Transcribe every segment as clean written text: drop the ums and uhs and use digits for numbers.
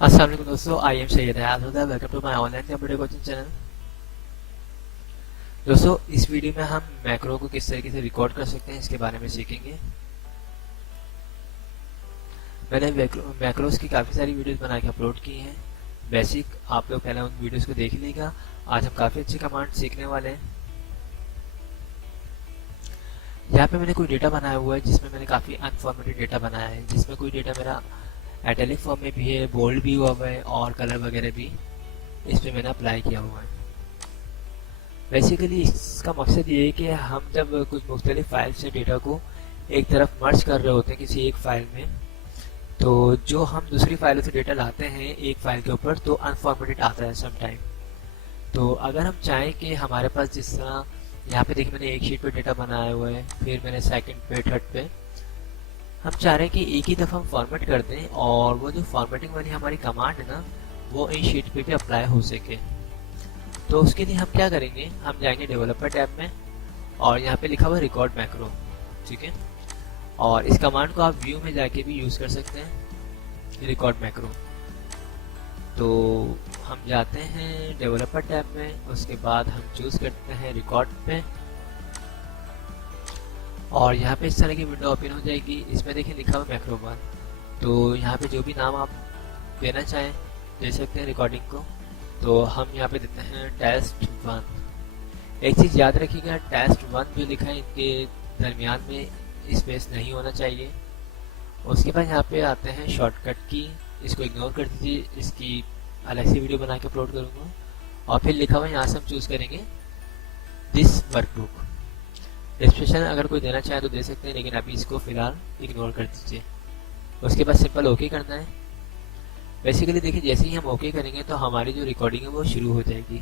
अस्सलाम वालेकुम दोस्तों, आई एम सैयद है। Welcome to my online computer coaching channel. दोस्तों, इस वीडियो में हम मैक्रो को किस तरीके से रिकॉर्ड कर सकते हैं इसके बारे में सीखेंगे। मैंने मैक्रोस की काफ़ी सारी वीडियोस बना के अपलोड की हैं। बेसिक आप लोग पहले उन वीडियोस को देख लीजिएगा। आज हम काफ़ी अच्छी कमांड सीखने वाले हैं। यहाँ पे मैंने कोई डेटा बनाया हुआ है जिसमें मैंने काफ़ी अनफॉर्मेटेड डेटा बनाया है, जिसमें कोई डेटा मेरा इटैलिक फॉर्म में भी है, बोल्ड भी हुआ है और कलर वगैरह भी इस पर मैंने अप्लाई किया हुआ है। बेसिकली इसका मकसद ये है कि हम जब कुछ मुख्तलिफ फाइल से डेटा को एक तरफ मर्ज कर रहे होते हैं किसी एक फाइल में, तो जो हम दूसरी फाइलों से डेटा लाते हैं एक फाइल के ऊपर तो अनफॉर्मेटेड आता है सम टाइम। तो अगर हम चाहें कि हमारे पास जिस तरह यहाँ पे देखिए मैंने एक शीट पे डेटा बनाया हुआ है, फिर मैंने सेकंड पे थर्ड पे, हम चाह रहे हैं कि एक ही दफ़ा हम फॉर्मेट कर दें और वो जो फॉर्मेटिंग वाली हमारी कमांड है ना वो इन शीट पे भी अप्लाई हो सके। तो उसके लिए हम क्या करेंगे, हम जाएंगे डेवलपर टैब में और यहाँ पे लिखा हुआ रिकॉर्ड मैक्रो, ठीक है। और इस कमांड को आप व्यू में जाके भी यूज़ कर सकते हैं, रिकॉर्ड मैक्रो। तो हम जाते हैं डेवलपर टैब में, उसके बाद हम चूज़ करते हैं रिकॉर्ड पे और यहाँ पे इस तरह की विंडो ओपन हो जाएगी। इसमें देखिए लिखा हुआ मैक्रो वन। तो यहाँ पे जो भी नाम आप देना चाहें दे सकते हैं रिकॉर्डिंग को। तो हम यहाँ पे देते हैं टेस्ट वन। एक चीज़ याद रखिएगा, टेस्ट वन जो लिखा है इनके दरमियान में स्पेस नहीं होना चाहिए। उसके बाद यहाँ पे आते हैं शॉर्टकट की, इसको इग्नोर कर दीजिए, इसकी अलग से वीडियो बना के अपलोड करूँगा। और फिर लिखा हुआ यहाँ से हम चूज़ करेंगे दिस वर्कबुक। डिस्क्रिप्शन अगर कोई देना चाहे तो दे सकते हैं, लेकिन अभी इसको फिलहाल इग्नोर कर दीजिए। उसके बाद सिंपल ओके करना है। बेसिकली देखिए जैसे ही हम ओके करेंगे तो हमारी जो रिकॉर्डिंग है वो शुरू हो जाएगी।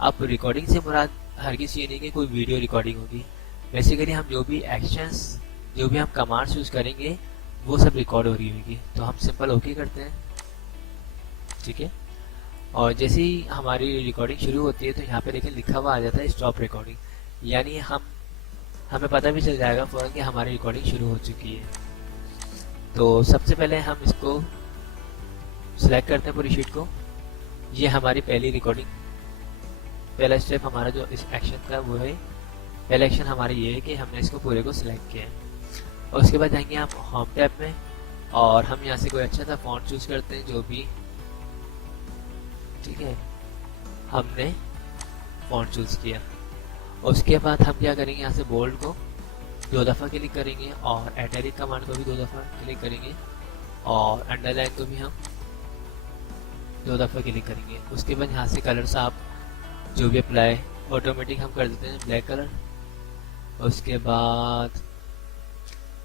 अब रिकॉर्डिंग से मुराद हरगिज़ ये नहीं कि कोई वीडियो रिकॉर्डिंग होगी। बेसिकली हम जो भी एक्शंस, जो भी हम कमांड्स यूज़ करेंगे वो सब रिकॉर्ड हो रही होगी। तो हम सिंपल ओके करते हैं, ठीक है। और जैसे ही हमारी रिकॉर्डिंग शुरू होती है तो यहाँ पे देखिए लिखा हुआ आ जाता है स्टॉप रिकॉर्डिंग, यानी हमें पता भी चल जाएगा फ़ौरन कि हमारी रिकॉर्डिंग शुरू हो चुकी है। तो सबसे पहले हम इसको सिलेक्ट करते हैं पूरी शीट को। ये हमारी पहली रिकॉर्डिंग, पहला स्टेप हमारा जो इस एक्शन का वो है, पहला एक्शन हमारा ये है कि हमने इसको पूरे को सिलेक्ट किया है। और उसके बाद जाएंगे आप होम टैब में और हम यहाँ से कोई अच्छा सा फॉन्ट चूज़ करते हैं जो भी, ठीक है। हमने फॉन्ट चूज़ किया। उसके बाद हम क्या करेंगे, यहाँ से बोल्ड को 2 दफ़ा क्लिक करेंगे और इटैलिक कमांड को भी 2 दफ़ा क्लिक करेंगे और अंडरलाइन को भी हम 2 दफ़ा क्लिक करेंगे। उसके बाद यहाँ से कलर्स आप जो भी अप्लाई ऑटोमेटिक हम कर देते हैं ब्लैक कलर। उसके बाद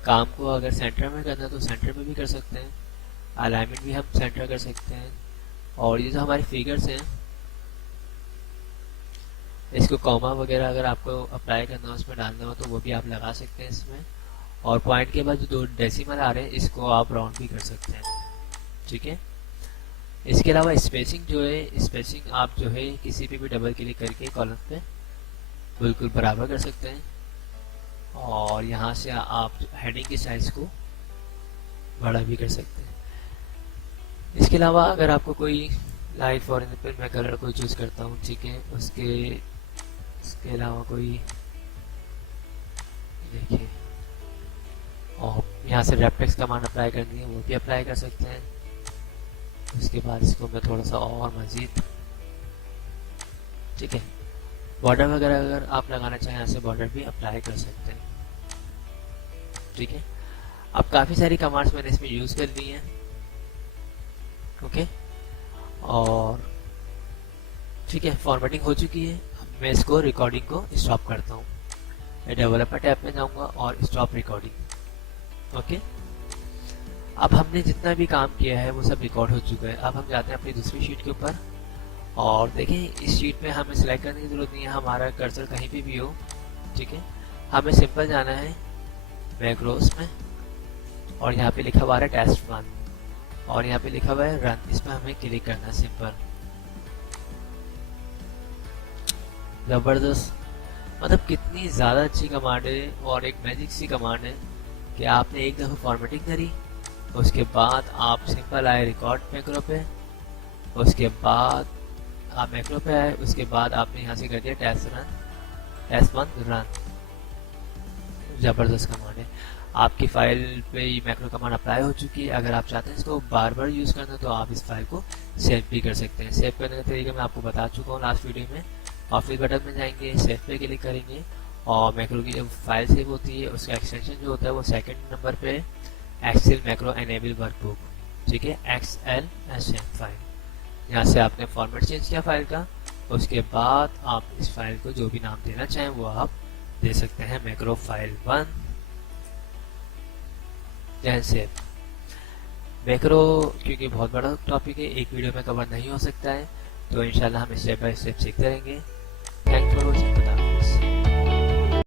काम को अगर सेंटर में करना है तो सेंटर में भी कर सकते हैं, अलाइनमेंट भी हम सेंटर कर सकते हैं। और ये जो हमारी फिगर्स हैं इसको कॉमा वगैरह अगर आपको अप्लाई करना हो, उसमें डालना हो तो वो भी आप लगा सकते हैं इसमें। और पॉइंट के बाद जो 2 डेसिमल आ रहे हैं इसको आप राउंड भी कर सकते हैं, ठीक है। इसके अलावा स्पेसिंग जो है, स्पेसिंग आप जो है किसी पे भी डबल क्लिक करके कॉलम पे बिल्कुल बराबर कर सकते हैं। और यहाँ से आप हेडिंग की साइज को बड़ा भी कर सकते हैं। इसके अलावा अगर आपको कोई लाइट, फॉर एग्जाम्पल मैं कलर को चूज़ करता हूँ, ठीक है। इसके अलावा कोई देखिए, और यहाँ से रेपटेक्स कमांड अप्लाई करनी है वो भी अप्लाई कर सकते हैं। उसके बाद इसको मैं थोड़ा सा और मज़ीद, ठीक है। बॉर्डर वगैरह अगर आप लगाना चाहें यहाँ से बॉर्डर भी अप्लाई कर सकते हैं, ठीक है। अब काफ़ी सारी कमांड्स मैंने इसमें यूज़ कर ली हैं, ओके। और ठीक है, फॉर्मेटिंग हो चुकी है। अब मैं इसको रिकॉर्डिंग को स्टॉप करता हूँ। मैं डेवलपर टैब में जाऊँगा और स्टॉप रिकॉर्डिंग, ओके। अब हमने जितना भी काम किया है वो सब रिकॉर्ड हो चुका है। अब हम जाते हैं अपनी दूसरी शीट के ऊपर और देखें इस शीट में हमें सिलेक्ट करने की ज़रूरत नहीं है, हमारा कर्सर कहीं पे भी हो, ठीक है। हमें सिंपल जाना है मैक्रोस में और यहाँ पे लिखा हुआ है टेस्ट वन और यहाँ पे लिखा हुआ है रन, इस पर हमें क्लिक करना है। सिंपल, ज़बरदस्त, मतलब कितनी ज़्यादा अच्छी कमांड है और एक मैजिक सी कमांड है कि आपने एक दफ़ा फॉर्मेटिंग करी, उसके बाद आप सिंपल आए रिकॉर्ड मैक्रो पे उसके बाद आप मैक्रो पे आए, उसके बाद आपने यहाँ से कर दिया टेस्ट वन रन। ज़बरदस्त कमांड है। आपकी फाइल पे ये मैक्रो कमांड अप्लाई हो चुकी है। अगर आप चाहते हैं इसको बार बार यूज़ करना तो आप इस फाइल को सेव भी कर सकते हैं। सेव करने का तरीका मैं आपको बता चुका हूँ लास्ट वीडियो में। ऑफिस बटन में जाएंगे, सेव पे क्लिक करेंगे और मैक्रो की जब फाइल सेव होती है उसका एक्सटेंशन जो होता है वो सेकंड नंबर पे एक्सेल मैक्रो एनेबल वर्कबुक, ठीक है, XLSM फाइल। यहाँ से आपने फॉर्मेट चेंज किया फाइल का। उसके बाद आप इस फाइल को जो भी नाम देना चाहें वो आप दे सकते हैं, मैक्रो फाइल 1 जैसे। मैक्रो क्योंकि बहुत बड़ा टॉपिक है, एक वीडियो में कवर नहीं हो सकता है, तो इंशाल्लाह हम स्टेप बाय स्टेप सीखते रहेंगे। Thanks for watching.